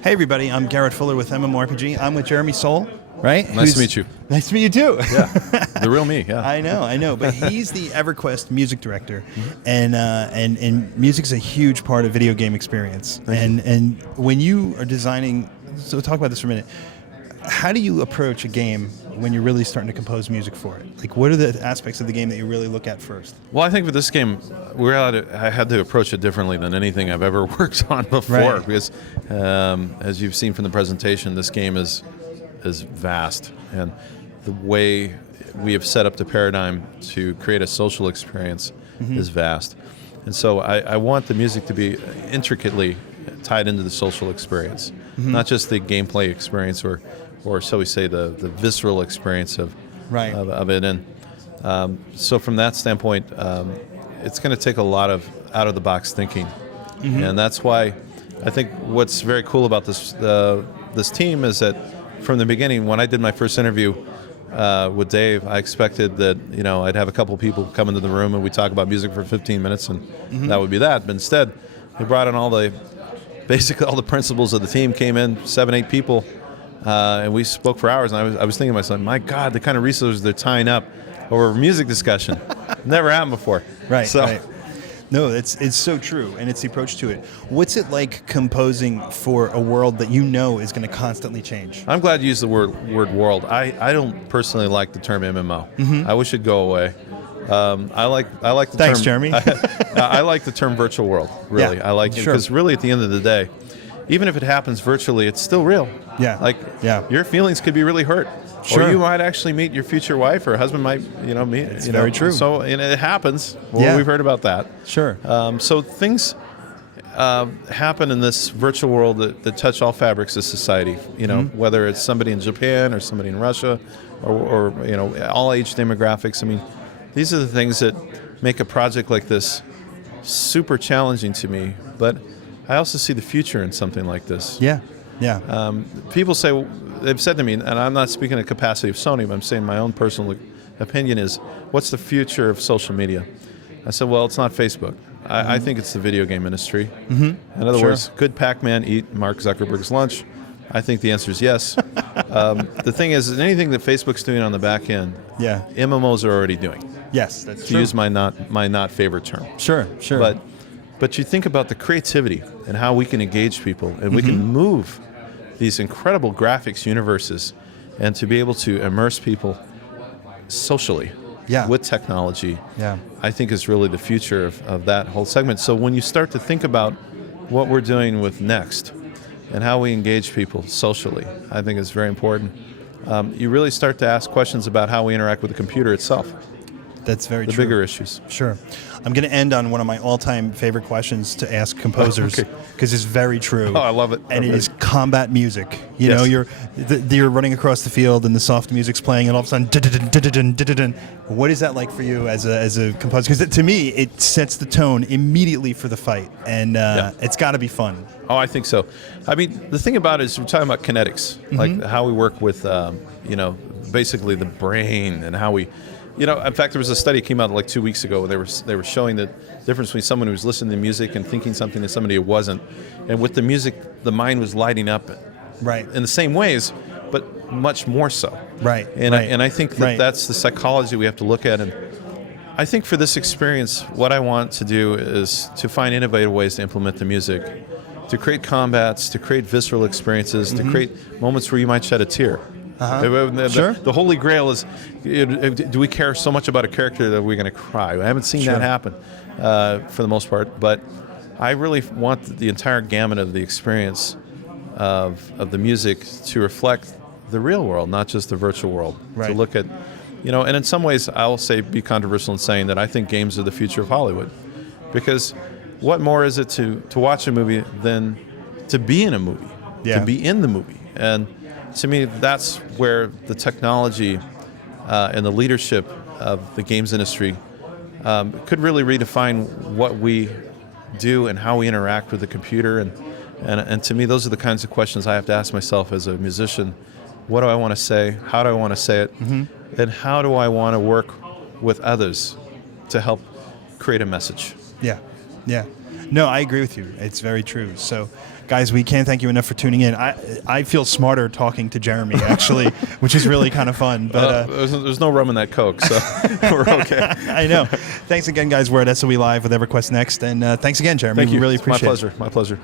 Hey everybody, I'm Garrett Fuller with MMORPG. I'm with Jeremy Soule, right? Nice to meet you. Nice to meet you too. Yeah, the real me, yeah. I know. But he's the EverQuest music director, and music's a huge part of video game experience. And when you are designing, so talk about this for a minute. How do you approach a game when you're really starting to compose music for it? Like, what are the aspects of the game that you really look at first? Well, I think with this game, I had to approach it differently than anything I've ever worked on before. Right. Because, as you've seen from the presentation, this game is vast, and the way we have set up the paradigm to create a social experience is vast. And so I want the music to be intricately tied into the social experience, not just the gameplay experience or so we say the visceral experience of it. And so from that standpoint, it's going to take a lot of out-of-the-box thinking. And that's why I think what's very cool about this team is that from the beginning, when I did my first interview with Dave, I expected that I'd have a couple people come into the room and we'd talk about music for 15 minutes and that would be that. But instead, we brought in basically all the principals of the team, came in, 7-8 people, and we spoke for hours. And I was thinking to myself, my God, the kind of resources they're tying up over music discussion. Never happened before. Right. No, it's so true, and it's the approach to it. What's it like composing for a world that you know is going to constantly change? I'm glad you used the word world. I don't personally like the term MMO. I wish it'd go away. I like the term. Thanks, Jeremy. I like the term virtual world. Really, Yeah, I like it because really, at the end of the day, even if it happens virtually, it's still real. Yeah. Your feelings could be really hurt. Sure. Or you might actually meet your future wife, or husband might, meet. It's very true. So it happens. Well, we've heard about that. Sure. So things happen in this virtual world that touch all fabrics of society. Whether it's somebody in Japan or somebody in Russia, or all age demographics. I mean, these are the things that make a project like this super challenging to me. But I also see the future in something like this. Yeah. People say, they've said to me, and I'm not speaking in the capacity of Sony, but I'm saying my own personal opinion is, what's the future of social media? I said, well, it's not Facebook. I think it's the video game industry. In other words, could Pac-Man eat Mark Zuckerberg's lunch? I think the answer is yes. The thing is, anything that Facebook's doing on the back end, MMOs are already doing. Yes, that's to true. use my not favorite term. Sure. But you think about the creativity and how we can engage people, and we can move these incredible graphics universes, and to be able to immerse people socially with technology, I think is really the future of that whole segment. So when you start to think about what we're doing with Next and how we engage people socially, I think is very important. You really start to ask questions about how we interact with the computer itself. That's very true. The bigger issues. Sure. I'm going to end on one of my all-time favorite questions to ask composers, because it's very true. Oh, I love it. And it is combat music. You know, you're running across the field and the soft music's playing, and all of a sudden, what is that like for you as a composer? Because to me, it sets the tone immediately for the fight, and it's got to be fun. Oh, I think so. I mean, the thing about it is we're talking about kinetics, like how we work with, basically the brain and how we. In fact, there was a study that came out like 2 weeks ago where they were showing the difference between someone who was listening to music and thinking something and somebody who wasn't. And with the music, the mind was lighting up in the same ways, but much more so. And I think that's the psychology we have to look at. And I think for this experience, what I want to do is to find innovative ways to implement the music, to create combats, to create visceral experiences, to create moments where you might shed a tear. The holy grail is, do we care so much about a character that we're going to cry? I haven't seen that happen for the most part, but I really want the entire gamut of the experience of the music to reflect the real world, not just the virtual world. To look at, and in some ways I'll be controversial in saying that I think games are the future of Hollywood, because what more is it to watch a movie than to be in a movie, to be in the movie? And to me, that's where the technology and the leadership of the games industry could really redefine what we do and how we interact with the computer. And to me, those are the kinds of questions I have to ask myself as a musician. What do I want to say? How do I want to say it? And how do I want to work with others to help create a message? Yeah. No, I agree with you. It's very true. So, guys, we can't thank you enough for tuning in. I feel smarter talking to Jeremy, actually, which is really kind of fun. But there's no rum in that Coke, so we're okay. I know. Thanks again, guys. We're at SOE Live with EverQuest Next. And thanks again, Jeremy. Thank you. We really It's appreciate it. My pleasure.